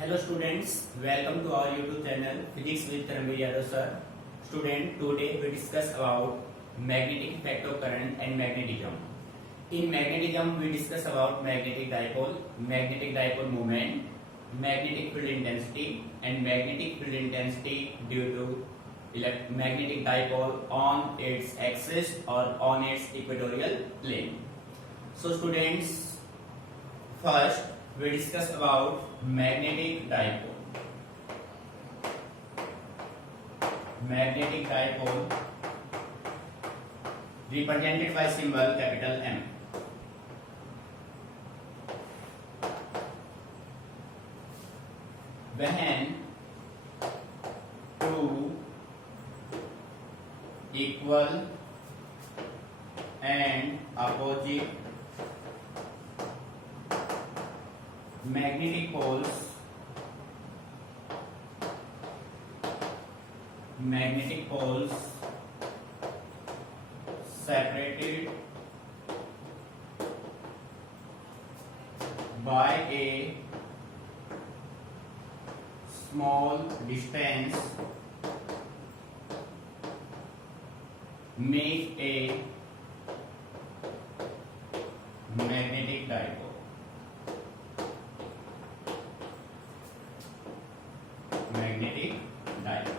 Hello students, welcome to our YouTube channel Physics with Ranveer Yadav sir. Student, today we discuss about magnetic effect of current and magnetism. In magnetism we discuss about magnetic dipole moment, magnetic field intensity and magnetic field intensity due to magnetic dipole on its axis or on its equatorial plane. So students, first we discuss about magnetic dipole. Magnetic dipole represented by symbol capital M. When two equal and opposite magnetic poles separated by a small distance make a magnetic dipole. Magnetic dipole.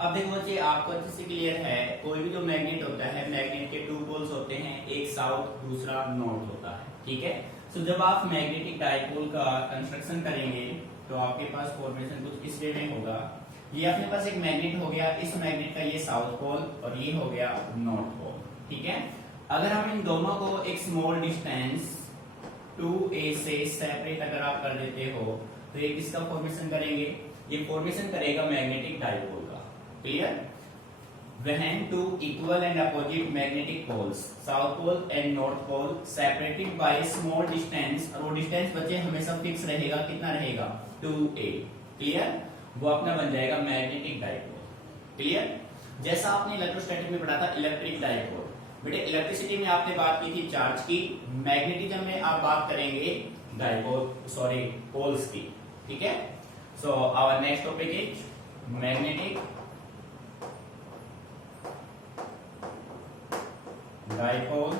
अब देखो बच्चे, आपको अच्छे से clear है, कोई भी जो मैग्नेट होता है, मैग्नेट के टू पोल्स होते हैं, एक साउथ दूसरा नॉर्थ होता है, ठीक है। सो जब आप मैग्नेटिक डायपोल का कंस्ट्रक्शन करेंगे तो आपके पास फॉर्मेशन कुछ इस वे में होगा। ये अपने पास एक मैग्नेट हो गया, इस मैग्नेट का ये साउथ पोल और ये हो गया नॉर्थ पोल, ठीक है। अगर हम इन दोनों को एक स्मॉल डिस्टेंस 2a से सेपरेट अगर आप कर देते हो तो ये किसका फॉर्मेशन करेंगे? ये फॉर्मेशन करेगा मैग्नेटिक डायपोल का। Clear? When two equal and opposite magnetic poles, south pole and north pole, separated by a small distance, और वो डिस्टेंस बच्चे हमेशा फिक्स रहेगा, कितना रहेगा? 2a। क्लियर? वो अपना बन जाएगा मैग्नेटिक डायपोल। क्लियर? जैसा आपने इलेक्ट्रोस्टैटिक में पढ़ा था इलेक्ट्रिक डायपोल। बेटे इलेक्ट्रिसिटी में आपने बात की थी चार्ज की, मैग्नेटिज्म में आप बात करेंगे पोल्स की, ठीक है। So our next topic is magnetic dipole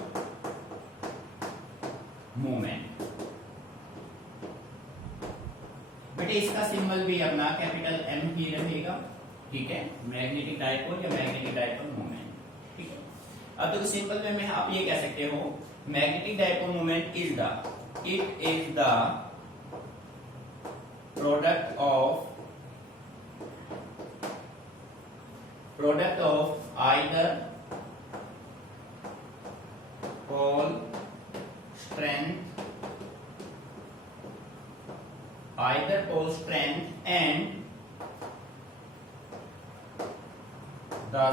movement. बेटे इसका सिंबल भी अपना कैपिटल M ही रहेगा, ठीक है। मैग्नेटिक डायपोल या मैग्नेटिक डायपोल मूवमेंट, ठीक है। अब देखो सिंपल वे में आप ये कह सकते हो, magnetic dipole movement is the product of either pole strength and the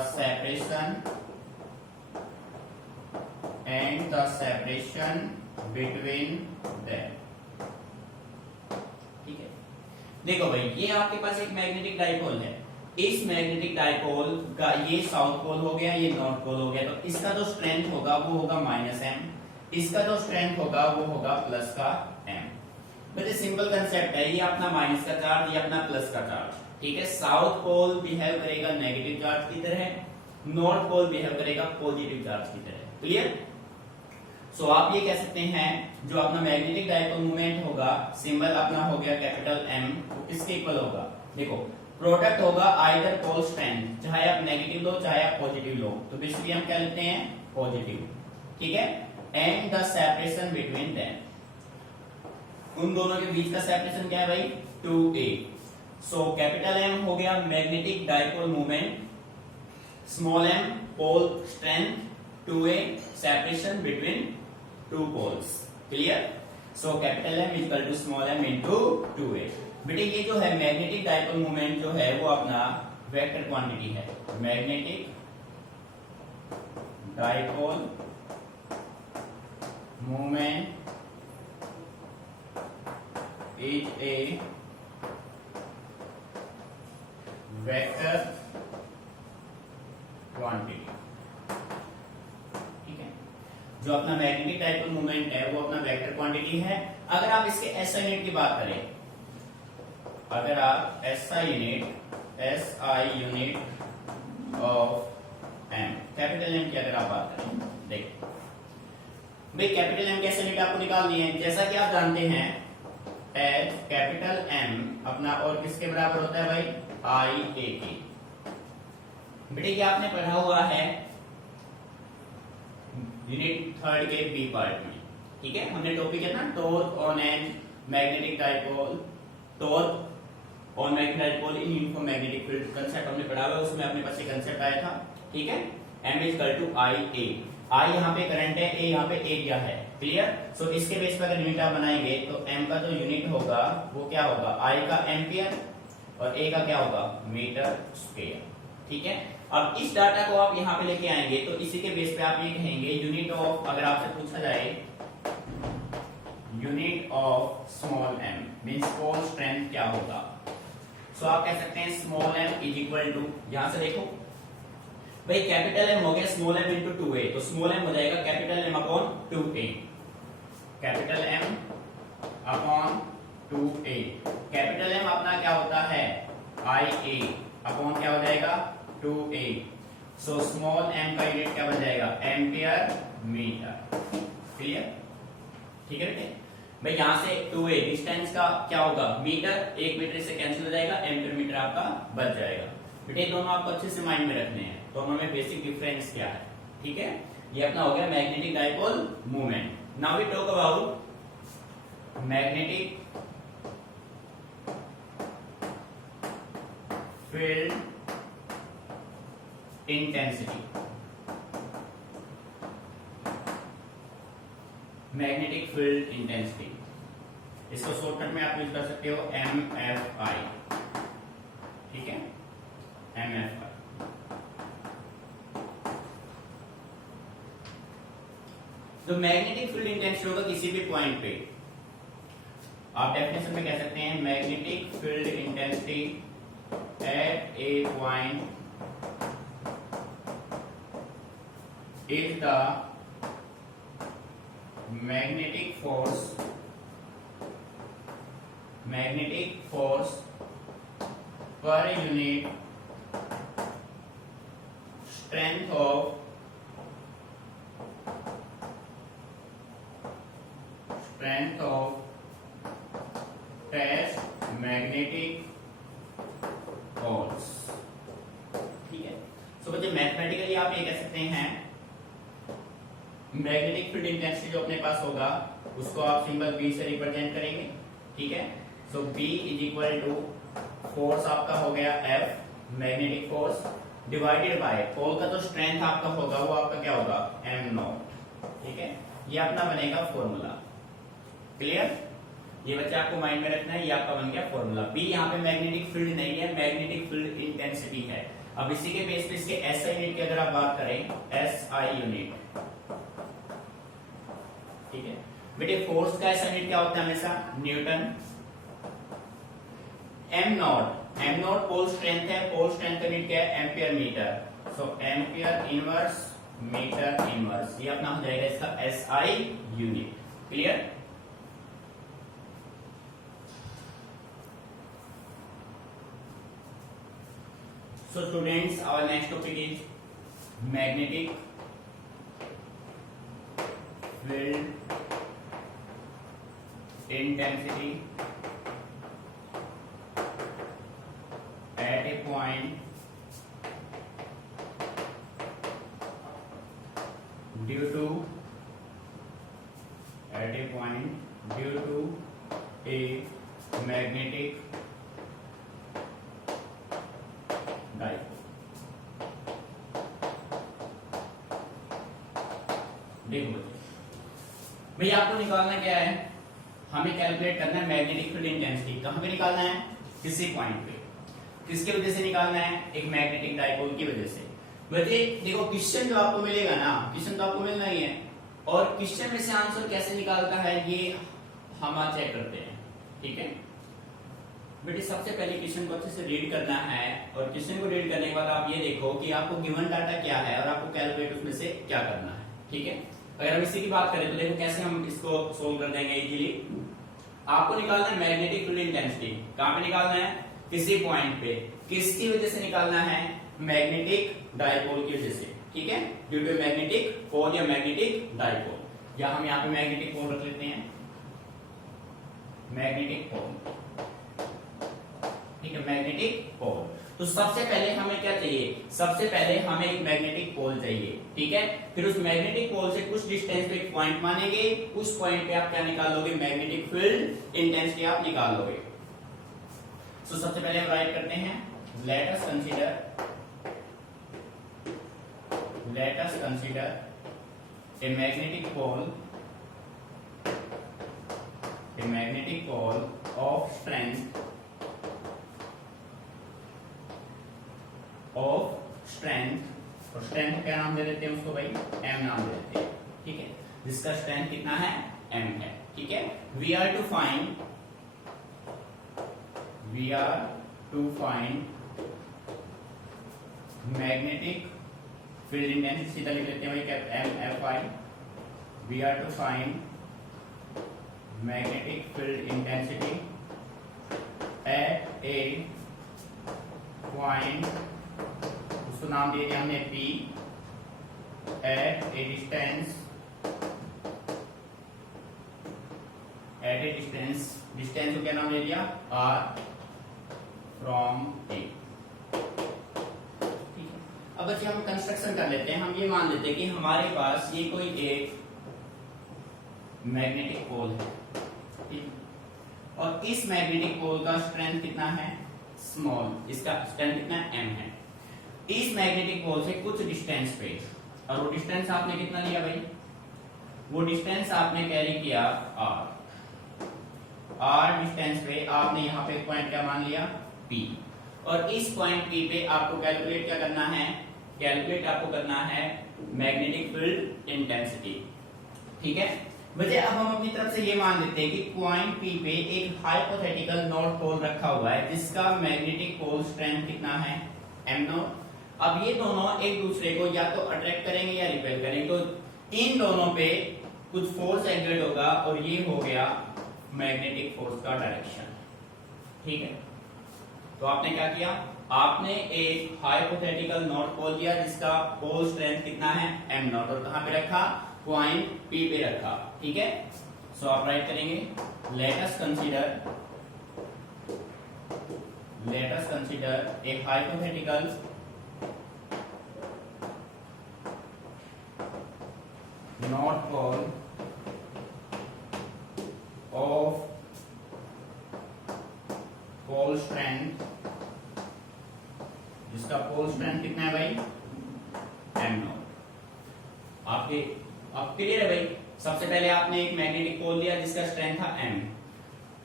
separation between them। ठीक है, देखो भाई ये आपके पास एक मैग्नेटिक डायपोल है, इस मैग्नेटिक डायपोल का ये साउथ पोल हो गया, ये नॉर्थ पोल हो गया, तो इसका जो स्ट्रेंथ होगा वो होगा -m, इसका जो स्ट्रेंथ होगा वो होगा प्लस का m। बच्चे सिंपल कंसेप्ट है, ये अपना माइनस का चार्ज, ये अपना प्लस का चार्ज, ठीक है। साउथ पोल बिहेव करेगा नेगेटिव चार्ज की तरह, नॉर्थ पोल बिहेव करेगा पॉजिटिव चार्ज की तरह। क्लियर? सो आप ये कह सकते हैं जो अपना मैग्नेटिक डायपोल मूवमेंट होगा, सिंबल अपना हो गया कैपिटल M, किसके इक्वल होगा? देखो प्रोडक्ट होगा आइदर पोल स्ट्रेंथ, चाहे आप नेगेटिव लो चाहे आप पॉजिटिव लो, तो बेसिकली हम क्या लिखते हैं? पॉजिटिव, ठीक है। And the separation between them, उन दोनों के बीच का सेपरेशन क्या है भाई? 2a। सो कैपिटल M हो गया magnetic dipole movement, small m pole strength, 2a separation between two poles. Clear? So capital M equal to small m into 2a। बेटे ये जो है मैग्नेटिक डायपोल मूवमेंट जो है वो अपना वेक्टर क्वांटिटी है। Magnetic dipole movement is a vector quantity, ठीक है। जो अपना मैग्नेटिक डायपोल मूवमेंट है वो अपना वेक्टर क्वांटिटी है। अगर आप इसके SI यूनिट की बात करें अगर आप SI unit of M, capital M की अगर आप बात करें, देखिए भाई कैपिटल M कैसे यूनिट आपको निकालनी है, जैसा कि आप जानते हैं एच कैपिटल M अपना और किसके बराबर होता है भाई, IA के। बेटे ये आपने पढ़ा हुआ है यूनिट थर्ड के बी पार्ट में, ठीक है। हमने टॉपिक है ना torque on an magnetic dipole, torque on magnetic dipole in uniform magnetic field concept हमने पढ़ा हुआ है, उसमें अपने पास ये कांसेप्ट आया था, ठीक है। M is equal to IA, I यहाँ पे करंट है, A यहाँ पे एरिया है, क्लियर। सो इसके बेस पर अगर यूनिट आप बनाएंगे तो M का जो यूनिट होगा वो क्या होगा, I का एम्पियर और A का क्या होगा, मीटर स्क्वायर, ठीक है। अब इस डाटा को आप यहाँ पे लेके आएंगे तो इसी के बेस पे आप ये कहेंगे यूनिट ऑफ, अगर आपसे पूछा जाए unit of small m means pole strength क्या होगा, सो आप कह सकते हैं small m is equal to, यहां से देखो भाई कैपिटल M हो गया स्मॉल m इंटू 2a, तो स्मॉल m हो जाएगा capital M upon 2a, capital M upon 2a, capital M अपना क्या होता है IA अपॉन क्या हो जाएगा 2a, सो स्मॉल m का यूनिट क्या बन जाएगा, एम्पियर मीटर, क्लियर, ठीक है बेटे। भाई यहां से 2a डिस्टेंस का क्या होगा मीटर, 1 मीटर से कैंसिल हो जाएगा, एम्पियर मीटर आपका बच जाएगा। बेटे दोनों आपको अच्छे से माइंड में रखने हैं, दोनों में बेसिक डिफरेंस क्या है, ठीक है। ये अपना हो गया magnetic dipole movement. Now we talk about magnetic field intensity, magnetic field intensity, इसको शॉर्टकट में आप यूज कर सकते हो MFI, ठीक है, MFI। तो मैग्नेटिक फील्ड इंटेंसिटी होगा किसी भी पॉइंट पे, आप डेफिनेशन में कह सकते हैं magnetic field intensity at a point is the magnetic force per unit strength of test magnetic force, ठीक है। सो बच्चे मैथमेटिकली आप ये कह सकते हैं मैग्नेटिक फील्ड इंटेंसिटी जो अपने पास होगा उसको आप सिंबल B से रिप्रेजेंट करेंगे, ठीक है। So B is equal to force आपका हो गया F magnetic force divided by pole का जो स्ट्रेंथ आपका होगा वो आपका क्या होगा m0, ठीक है। ये अपना बनेगा फॉर्मूला, क्लियर। ये बच्चे आपको माइंड में रखना है, ये आपका बन गया फॉर्मूला। B यहाँ पे मैग्नेटिक फील्ड नहीं है, मैग्नेटिक फील्ड इंटेंसिटी है। अब इसी के बेस पे इसके SI यूनिट की अगर आप बात करें, SI यूनिट, ठीक है बेटे। फोर्स का SI यूनिट क्या होता है हमेशा, न्यूटन। m0 पोल स्ट्रेंथ है, पोल स्ट्रेंथ का यूनिट क्या है, एम्पियर मीटर, सो एम्पियर इनवर्स मीटर इनवर्स, ये अपना हो जाएगा इसका SI unit, clear. So students, our next topic is magnetic field intensity at a point due to a magnetic देखो भैया आपको निकालना क्या है, हमें कैलकुलेट करना है मैग्नेटिक फील्ड इंटेंसिटी। कहां पे निकालना है, किसी पॉइंट पे। किसके वजह से निकालना है, एक मैग्नेटिक डाइपोल की वजह से। बच्चे देखो क्वेश्चन जो आपको मिलेगा ना, क्वेश्चन तो आपको मिलना ही है, और क्वेश्चन में से आंसर कैसे निकालता है ये हम आज चेक करते हैं, ठीक है बेटे। सबसे पहले क्वेश्चन को अच्छे से रीड करना है, और क्वेश्चन को रीड करने के बाद आप ये देखो कि आपको गिवन डाटा क्या है और आपको कैलकुलेट उसमें से क्या करना है, ठीक है। अगर हम इसी की बात करें तो देखो कैसे हम इसको सोल्व कर देंगे इजीली। आपको निकालना है मैग्नेटिक फील्ड इंटेंसिटी। कहां पे निकालना है? किसी पॉइंट पे। किसकी वजह से निकालना है? मैग्नेटिक डायपोल की वजह से, ठीक है, ड्यू टू मैग्नेटिक पोल या मैग्नेटिक डायपोल, या हम यहाँ पे मैग्नेटिक पोल रख लेते हैं, मैग्नेटिक पोल, ठीक है, मैग्नेटिक पोल। तो सबसे पहले हमें क्या चाहिए? सबसे पहले हमें एक मैग्नेटिक पोल चाहिए, ठीक है। फिर उस मैग्नेटिक पोल से कुछ डिस्टेंस पे एक पॉइंट मानेंगे, उस पॉइंट पे आप क्या निकाल लोगे? मैग्नेटिक फील्ड इंटेंसिटी आप निकाल लोगे। तो सबसे पहले हम राइट करते हैं, let us consider a magnetic pole of strength और स्ट्रेंथ क्या नाम दे देते हैं उसको भाई? m नाम दे देते हैं, ठीक है, जिसका स्ट्रेंथ कितना है? m है, ठीक है। we are to find magnetic field intensity, सीधा लिख लेते हैं भाई, क्या MFI। we are to find magnetic field intensity at a point, उसको नाम दे दिया हमने P, एट ए डिस्टेंस को क्या नाम दे दिया? R from A। ठीक है, अब बच्चे हम कंस्ट्रक्शन कर लेते हैं। हम ये मान लेते हैं कि हमारे पास ये कोई एक मैग्नेटिक पोल है, ठीक, और इस मैग्नेटिक पोल का स्ट्रेंथ कितना है? स्मॉल, इसका स्ट्रेंथ कितना है? m है। इस मैग्नेटिक पोल से कुछ डिस्टेंस पे, और वो डिस्टेंस आपने कितना लिया भाई? वो डिस्टेंस आपने कैरी किया r डिस्टेंस पे आपने यहाँ पे पॉइंट क्या मान लिया? P, और इस पॉइंट P पे आपको कैलकुलेट क्या करना है? कैलकुलेट आपको करना है मैग्नेटिक फील्ड इंटेंसिटी, ठीक है। वजह अब हम अपनी तरफ से ये मान लेते हैं कि पॉइंट P पे एक हाइपोथेटिकल नॉर्थ पोल रखा हुआ है जिसका मैग्नेटिक पोल स्ट्रेंथ कितना है? m not. अब ये दोनों एक दूसरे को या तो अट्रैक्ट करेंगे या रिपेल करेंगे, तो इन दोनों पे कुछ फोर्स एक्सर्ट होगा और ये हो गया मैग्नेटिक फोर्स का डायरेक्शन, ठीक है। तो आपने क्या किया? आपने एक हाइपोथेटिकल नॉर्थ पोल लिया जिसका पोल स्ट्रेंथ कितना है? m नॉट, और कहां पे रखा? पॉइंट P पे रखा, ठीक है। सो आप राइट करेंगे, let us consider a hypothetical north pole of pole strength, जिसका पोल स्ट्रेंथ कितना है भाई? m naught. आपके अब क्लियर है भाई? सबसे पहले आपने एक मैग्नेटिक पोल लिया जिसका स्ट्रेंथ था m,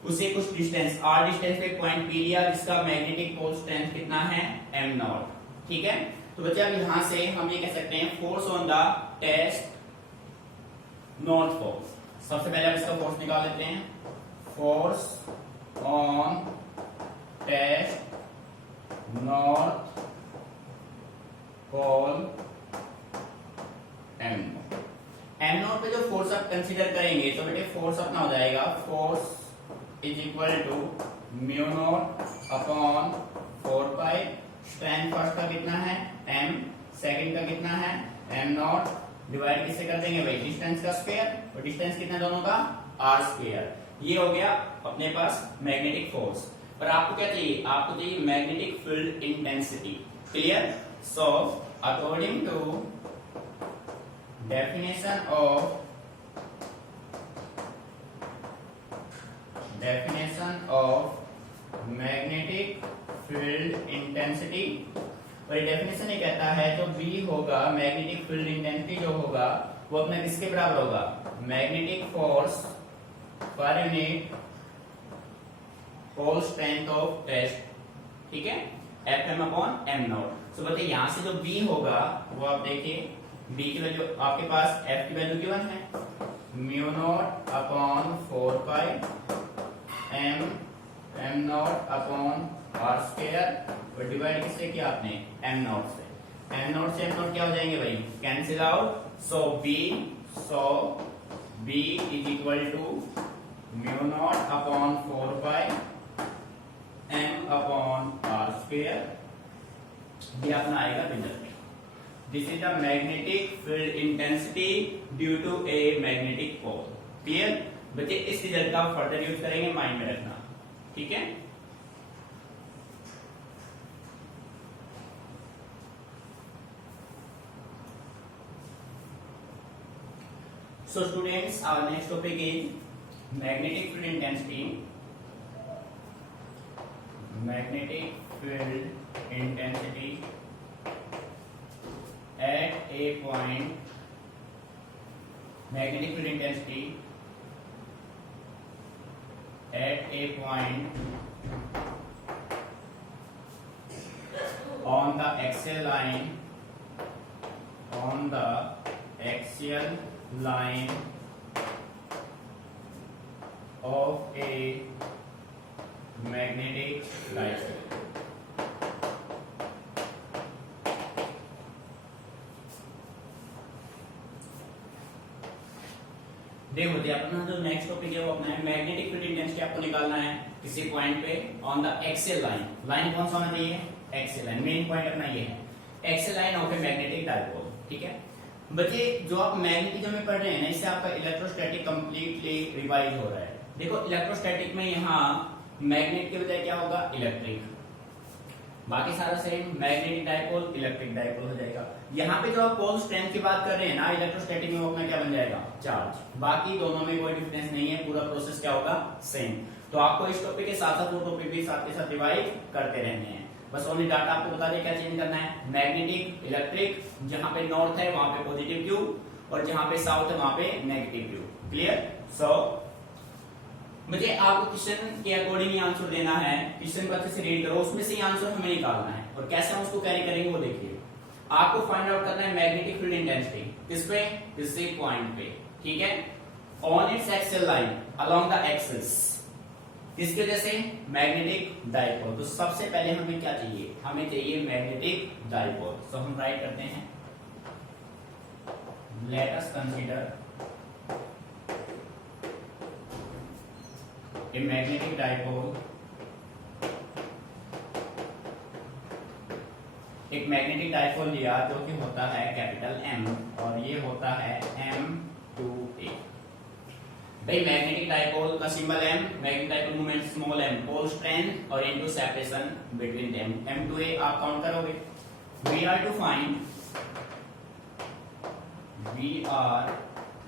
उसे कुछ डिस्टेंस r डिस्टेंस पे पॉइंट P लिया जिसका मैग्नेटिक पोल स्ट्रेंथ कितना है? m नॉट, ठीक है। तो बच्चे अब यहां से हम ये कह सकते हैं force on the test north pole. सबसे पहले हम इसका फोर्स निकाल लेते हैं, force on test north pole m naught पे जो फोर्स आप कंसीडर करेंगे तो बेटे फोर्स अपना हो जाएगा, force is equal to mu naught upon 4 pi. Strength first का कितना है? m, सेकंड का कितना है? m नॉट, डिवाइड किससे कर देंगे भाई? डिस्टेंस का स्क्वायर, और डिस्टेंस कितना दोनों का? r square. ये हो गया अपने पास मैग्नेटिक फोर्स। पर आपको क्या चाहिए? आपको चाहिए magnetic field intensity, clear. So according to definition of magnetic field intensity, और ये डेफिनेशन ये कहता है जो B होगा मैग्नेटिक फील्ड इंटेंसिटी जो होगा वो अपने किसके बराबर होगा? Magnetic force per unit pole strength of test, ठीक है, Fm upon m naught. So बताइए यहां से जो B होगा वो आप देखिए, B की वैल्यू आपके पास F की वैल्यू गिवन है, mu naught upon 4 pi m naught upon r square, और डिवाइड किससे किया आपने? m नॉट से। m नॉट से m नॉट क्या हो जाएंगे भाई? Cancel out. So B is equal to mu naught upon 4 pi m upon r square, ये अपना आएगा result. This is the magnetic field intensity due to a magnetic pole. Clear बच्चे, इस रिजल्ट का फर्दर यूज करेंगे, mind में रखना, ठीक है। So students, our next topic is magnetic field intensity. Magnetic field intensity at a point. Magnetic field intensity at a point on the axial line. On the axial line of a magnetic dipole. देखो जी, अपना जो next topic है वो अपना है magnetic field intensity. आपको निकालना है किसी पॉइंट पे on the axial line. Line कौन सा होना चाहिए? Axial line. मेन पॉइंट अपना ये है, axial line of a magnetic dipole. ठीक है बच्चे, जो आप मैग्नेटिज्म में पढ़ रहे हैं ना, इससे आपका इलेक्ट्रोस्टैटिक कंप्लीटली रिवाइज हो रहा है। देखो इलेक्ट्रोस्टैटिक में यहाँ मैग्नेट के बजाय क्या होगा? इलेक्ट्रिक। बाकी सारा same, magnetic dipole electric dipole हो जाएगा। यहाँ पे जो आप पोल स्ट्रेंथ की बात कर रहे हैं ना, इलेक्ट्रोस्टैटिक में वो अपना क्या बन जाएगा? चार्ज। बाकी दोनों में कोई डिफरेंस नहीं है, पूरा प्रोसेस क्या होगा? सेम। तो आपको इस टॉपिक के साथ साथ वो टॉपिक भी साथ के साथ रिवाइज करते रहने हैं। बस ओनली डाटा आपको बता दें क्या चेंज करना है। मैग्नेटिक, इलेक्ट्रिक, जहां पे नॉर्थ है वहां पे पॉजिटिव क्यू और जहां पे साउथ है वहां पे नेगेटिव क्यू। क्लियर? सो मुझे आपको क्वेश्चन के अकॉर्डिंग ही आंसर देना है। क्वेश्चन को अच्छे से रीड करो, उसमें से ही आंसर हमें निकालना है और कैसे हम उसको कैरी करेंगे वो देखिए। आपको फाइंड आउट करना है मैग्नेटिक फील्ड इंटेंसिटी किस पे? किसी पॉइंट पे। ठीक है, on it's axial line along the axis. किसकी वजह से? Magnetic dipole. तो सबसे पहले हमें क्या चाहिए? हमें चाहिए मैग्नेटिक डाइपोल। सो हम राइट करते हैं, late us consider a magnetic dipole. एक मैग्नेटिक डाइपोल लिया जो कि होता है कैपिटल M और ये होता है M2A। भाई मैग्नेटिक डाइपोल का symbol M, magnetic dipole moment small m, pole strength और into separation between them M2A। आप काउंट करोगे। We are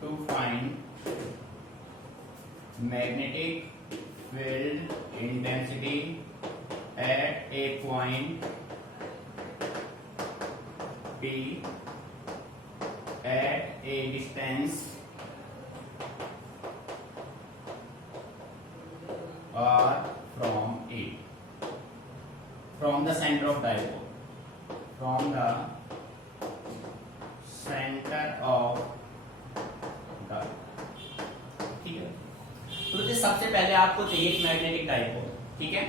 to find magnetic field intensity at a point P at a distance r from A, from the center of dipole, from the center of the। ठीक है, तो सबसे पहले आपको चाहिए एक मैग्नेटिक डाइपोल। ठीक है,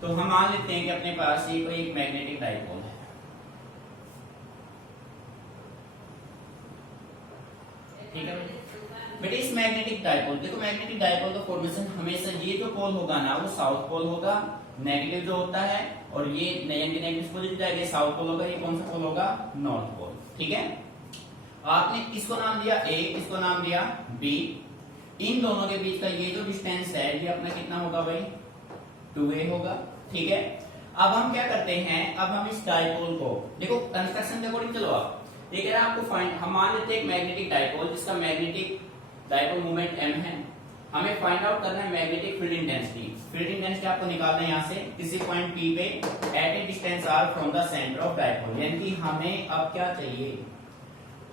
तो हम मान लेते हैं कि अपने पास ये कोई एक मैग्नेटिक डाइपोल है। ठीक है बेटे, इस मैग्नेटिक डाइपोल, देखो मैग्नेटिक डाइपोल का फॉर्मेशन हमेशा ये जो पोल होगा ना वो साउथ पोल होगा, नेगेटिव जो होता है, और ये नेगेटिव पॉजिटिव जाएगा, ये साउथ पोल होगा। ये कौन सा पोल होगा? North pole. ठीक है, आपने इसको नाम दिया A, इसको नाम दिया B। इन दोनों के बीच का ये जो डिस्टेंस है ये अपना कितना होगा भाई? 2A होगा। ठीक है, अब हम क्या करते हैं, अब हम इस डाइपोल को देखो कंस्ट्रक्शन के अकॉर्डिंग। चलो आप ये कह रहा है आपको फाइंड, हम मान लेते हैं एक मैग्नेटिक डाइपोल जिसका मैग्नेटिक डाइपोल मोमेंट m है। हमें फाइंड आउट करना है magnetic field intensity. Field intensity आपको निकालना है यहाँ से किसी पॉइंट P पे at a distance r from the centre of dipole. यानी कि हमें अब क्या चाहिए?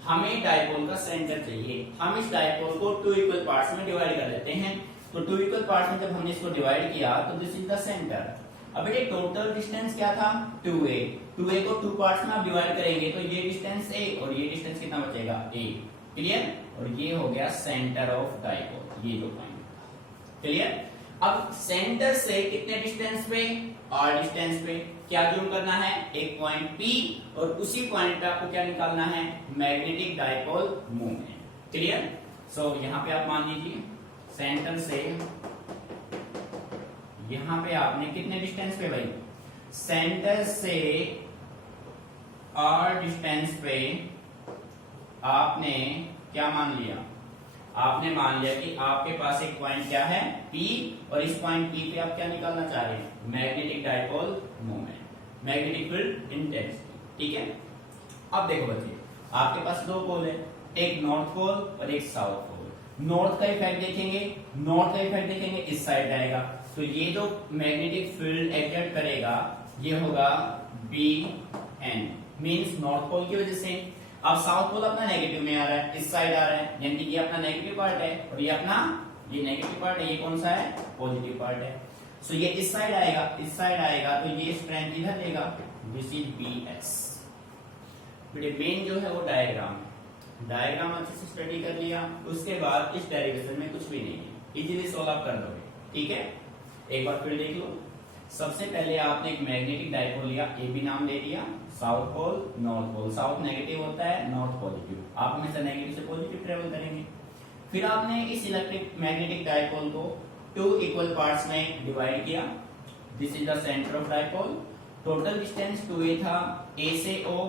हमें डाइपोल का सेंटर चाहिए। हम इस डाइपोल को 2 इक्वल पार्ट्स में डिवाइड कर देते हैं। तो 2 इक्वल पार्ट्स में जब हमने इसको डिवाइड किया तो दिस इज द सेंटर। अब ये टोटल डिस्टेंस क्या था? 2A। 2A को 2 पार्ट्स में आप डिवाइड करेंगे तो ये डिस्टेंस A और ये डिस्टेंस कितना बचेगा? A। क्लियर? और ये हो गया सेंटर ऑफ डाइपोल, ये जो पॉइंट। क्लियर? अब सेंटर से कितने डिस्टेंस पे? R डिस्टेंस पे। क्या जूम करना है? एक पॉइंट P और उसी पॉइंट पे आपको क्या निकालना है? Magnetic dipole moment. क्लियर? सो यहाँ पे आप मान लीजिए सेंटर से यहां पे आपने कितने डिस्टेंस पे भाई, सेंटर से r डिस्टेंस पे आपने क्या मान लिया, आपने मान लिया कि आपके पास एक पॉइंट क्या है P, और इस पॉइंट P पे आप क्या निकालना चाह रहे हैं, magnetic dipole moment, magnetic field intensity. ठीक है, अब देखो बच्चे, आपके पास दो पोल है, एक नॉर्थ पोल और एक साउथ पोल। नॉर्थ का इफेक्ट देखेंगे, नॉर्थ का इफेक्ट देखेंगे इस साइड आएगा, तो ये जो मैग्नेटिक फील्ड एक्ट करेगा ये होगा BN, मींस नॉर्थ पोल की वजह से। अब साउथ पोल अपना नेगेटिव में आ रहा है, इस साइड आ रहा है, यानी कि ये अपना नेगेटिव पार्ट है और ये अपना ये नेगेटिव पार्ट है, ये कौन सा है, पॉजिटिव पार्ट है। सो ये इस साइड आएगा, इस साइड आएगा, तो ये स्ट्रेंथ इधर देगा, दिस इज BS। बेटे मेन जो है वो डायग्राम है, डायग्राम अच्छे से स्टडी कर लिया, उसके बाद इस डेरिवेशन में कुछ भी नहीं है, इजीली सॉल्व आप कर दोगे। ठीक है, एक बार फिर देख लो। सबसे पहले आपने एक मैग्नेटिक डाइपोल लिया, ए बी नाम दे दिया, south pole north pole, south negative होता है, नॉर्थ पॉजिटिव, आप हमेशा नेगेटिव से पॉजिटिव ट्रेवल करेंगे। फिर आपने इस इलेक्ट्रिक मैग्नेटिक डाइपोल को टू इक्वल पार्ट्स में डिवाइड किया, this is the centre of dipole, total distance 2a था, a से o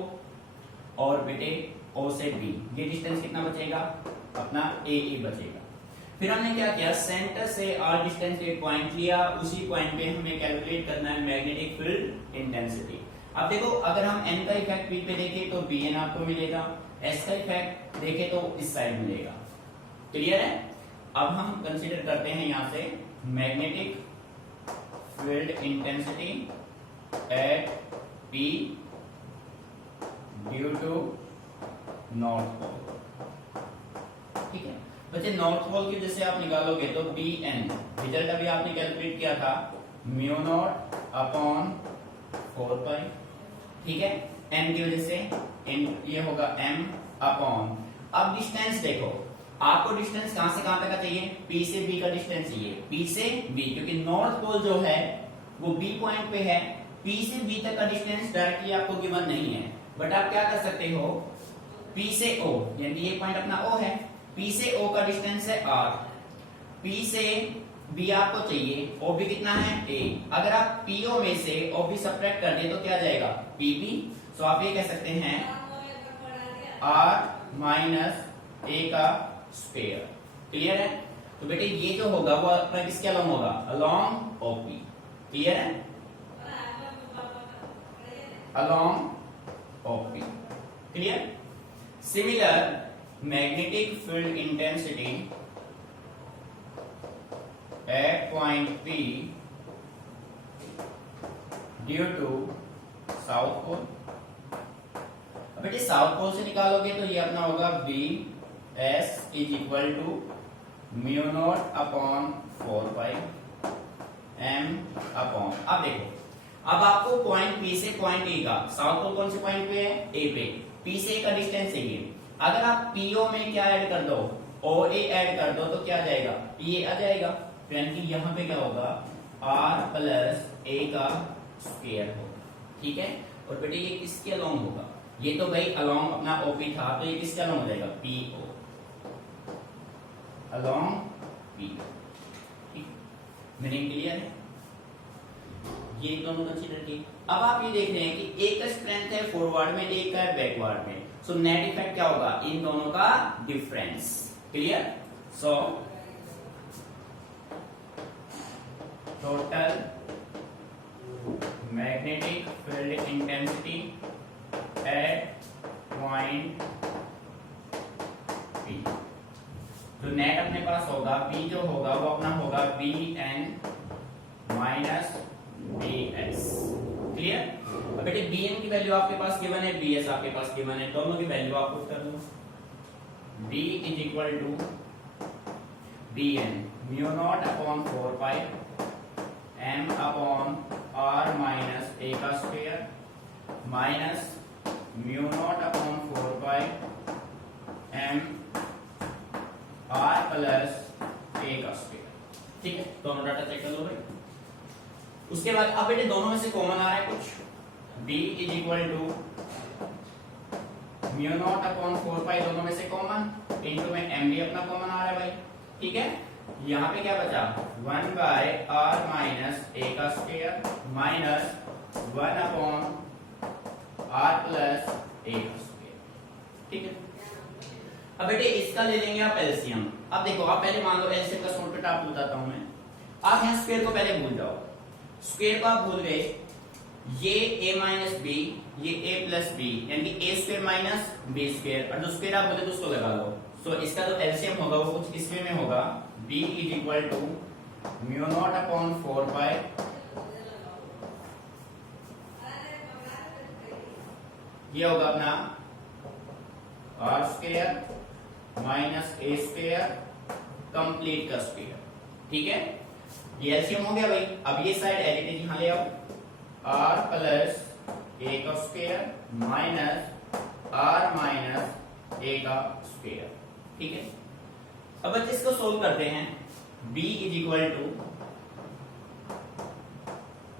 और बेटे o से b, ये डिस्टेंस कितना बचेगा, अपना AE बचेगा। फिर हमने क्या किया, सेंटर से r डिस्टेंस एक पॉइंट लिया, उसी पॉइंट पे हमें कैलकुलेट करना है मैग्नेटिक फील्ड इंटेंसिटी। अब देखो, अगर हम n का इफेक्ट p पे देखें तो BN आपको मिलेगा, s का इफेक्ट देखें तो इस साइड मिलेगा। क्लियर है? अब हम कंसीडर करते हैं यहां से magnetic field intensity at P due to north pole. ठीक है बच्चे, नॉर्थ पोल की वजह से आप निकालोगे तो BN, रिजल्ट अभी आपने कैलकुलेट किया था, म्यू नॉट अपॉन 4 पाई। ठीक है, m की वजह से ये होगा m अपॉन, अब डिस्टेंस देखो, आपको डिस्टेंस कहां से कहां तक का चाहिए, P से B का डिस्टेंस चाहिए, P से B, क्योंकि नॉर्थ पोल जो है वो B पॉइंट पे है, P से B तक का डिस्टेंस डायरेक्टली आपको गिवन नहीं है, बट आप क्या कर सकते हो, P से O, यानी ये पॉइंट अपना O है, P से O का डिस्टेंस है R, P से B आपको चाहिए, OB कितना है A, अगर आप PO में से OB सब्ट्रैक्ट कर दे तो क्या जाएगा, PB, सो आप ये कह सकते हैं R माइनस A का स्क्वायर। क्लियर है? तो बेटे ये जो होगा वो अपना किसके अलोंग होगा, अलोंग OP। क्लियर है, along OP। Clear? Similar magnetic field intensity at point P due to south pole. बेटे साउथ पोल से निकालोगे तो ये अपना होगा BS is equal to mu naught upon 4 pi m upon, अब देखो, अब आपको पॉइंट P से पॉइंट A का, साउथ पोल कौन से पॉइंट पे है, A पे, P से A का डिस्टेंस चाहिए, अगर आप PO में क्या ऐड कर दो, OA ऐड कर दो तो क्या आ जाएगा, PA आ जाएगा, यानी कि यहाँ पे क्या होगा, R प्लस A का स्क्वायर होगा। ठीक है, और बेटे ये किसके अलोंग होगा, ये तो भाई अलोंग अपना OP था, तो ये किसके अलोंग हो जाएगा, PO अलोंग PO। ठीक, मीनिंग क्लियर है? ये दोनों कंसीडर किए। अब आप ये देख रहे हैं कि एक का स्ट्रेंथ है फॉरवर्ड में, एक का है बैकवर्ड में, सो नेट इफेक्ट क्या होगा, इन दोनों का difference. Clear? So total magnetic field intensity eight point P, तो नेट अपने पास होगा P जो होगा वो अपना होगा BN माइनस BS। क्लियर? अब बेटे BN की वैल्यू आपके पास गिवन है, BS आपके पास गिवन है, दोनों की वैल्यू आप पुट कर दो, B is equal to BN mu naught upon 4 pi m upon r minus a का square minus mu naught upon 4 pi m r plus a का स्क्वायर। ठीक है, दोनों डाटा चेक कर लो भाई। उसके बाद अब बेटे दोनों में से कॉमन आ रहा है कुछ, b is equal to mu naught upon 4 pi, दोनों में से कॉमन, इनटू में m भी अपना कॉमन आ रहा है भाई। ठीक है, यहाँ पे क्या बचा 1 बाय r माइनस a का square minus 1 upon r plus a का स्क्वायर। ठीक है, अब बेटे इसका ले लेंगे आप एलसीएम। अब देखो आप पहले मान लो एलसीएम का शॉर्टकट आपको बताता हूं मैं। आप यहाँ स्क्वायर को पहले भूल जाओ, स्क्वायर को आप भूल गए, ये a माइनस बी, ये a प्लस बी, यानी कि a square minus b square, और जो स्क्वायर आप बोले तो उसको लगा लो। सो इसका जो एलसीएम होगा वो कुछ इसमें में होगा, b is equal to mu naught upon 4 pi ये होगा अपना r square minus a square complete का स्क्वायर। ठीक है, ये एलसीएम हो गया भाई। अब ये साइड एल इट इज यहां ले आओ, r प्लस a का square minus r minus a का स्क्वायर। ठीक है, अब बच्चे इसको सोल्व करते हैं। b is equal to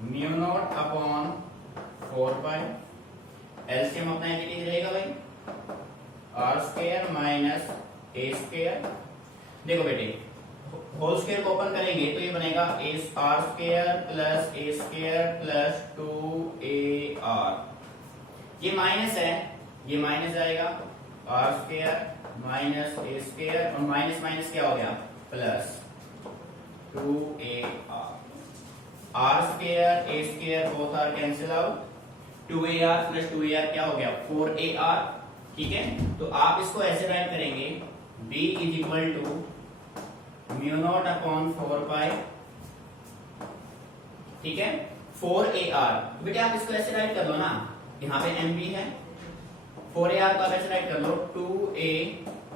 mu naught upon 4 pi, LCM अपना एज रहेगा भाई, r square minus a square. देखो बेटे होल स्क्वायर को ओपन करेंगे तो ये बनेगा r square plus a square plus 2ar। ये माइनस है, ये माइनस आएगा, r square minus a square, और माइनस माइनस क्या हो गया plus 2ar। r square a square both are cancel out, 2ar plus 2ar क्या हो गया 4ar। ठीक है, तो आप इसको ऐसे राइट करेंगे, b is equal to mu naught upon 4 pi. ठीक है, 4ar। बेटे आप इसको ऐसे राइट कर लो ना, यहाँ पे m भी है, 4ar को आप ऐसे राइट कर लो 2a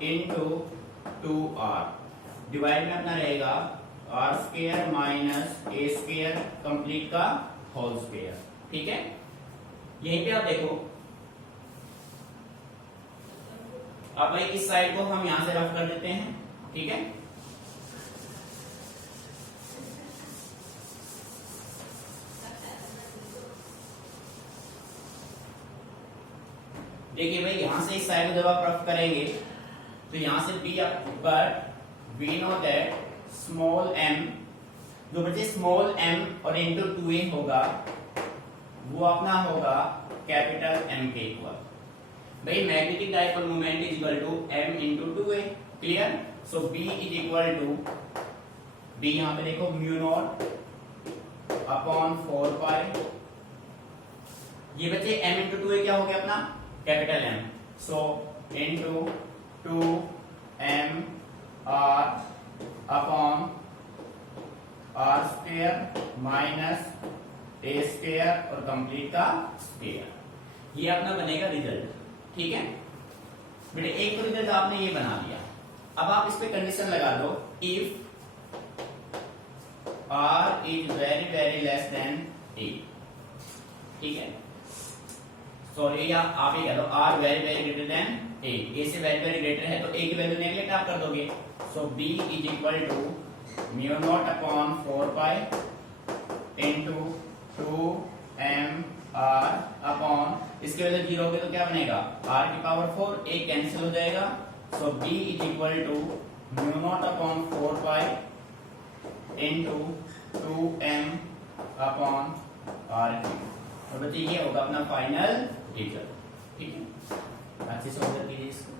इंटू 2r, डिवाइड में अपना रहेगा r square minus a square complete का होल स्क्वायर। ठीक है, यहीं पे आप देखो, अब भाई इस साइड को हम यहां से रफ कर देते हैं। ठीक है, देखिए भाई यहां से इस साइड को जब आप रफ करेंगे तो यहां से b but we know that small m, जो बच्चे स्मॉल m और इंटू 2a होगा वो अपना होगा कैपिटल M के इक्वल। भाई magnetic dipole moment is equal to m into 2a। Clear, so b is equal to, b यहां पे देखो म्यू नॉट अपॉन 4 पाई, ये बच्चे m इंटू 2a क्या हो गया अपना capital M, so into 2m r upon r square minus a square और कंप्लीट का स्क्वायर। ये अपना बनेगा रिजल्ट। ठीक है बेटे, एक तो रिजल्ट आपने ये बना लिया। अब आप इस पे कंडीशन लगा दो, if r is very very less than a। ठीक है, सॉरी या आप ये कह दो r very very greater than a से वेरी वेरी ग्रेटर है तो a की वैल्यू नेगलेक्ट आप कर दोगे। So b is equal to mu naught upon 4 pi into 2m r upon, इसके वैल्यू 0 होगी तो क्या बनेगा r की पावर 4, a कैंसिल हो जाएगा। So b is equal to mu naught upon 4 pi into 2m upon r। और बच्चे ये होगा अपना फाइनल रिजल्ट। ठीक है, अच्छे से ऑब्जर्व कीजिए इसको।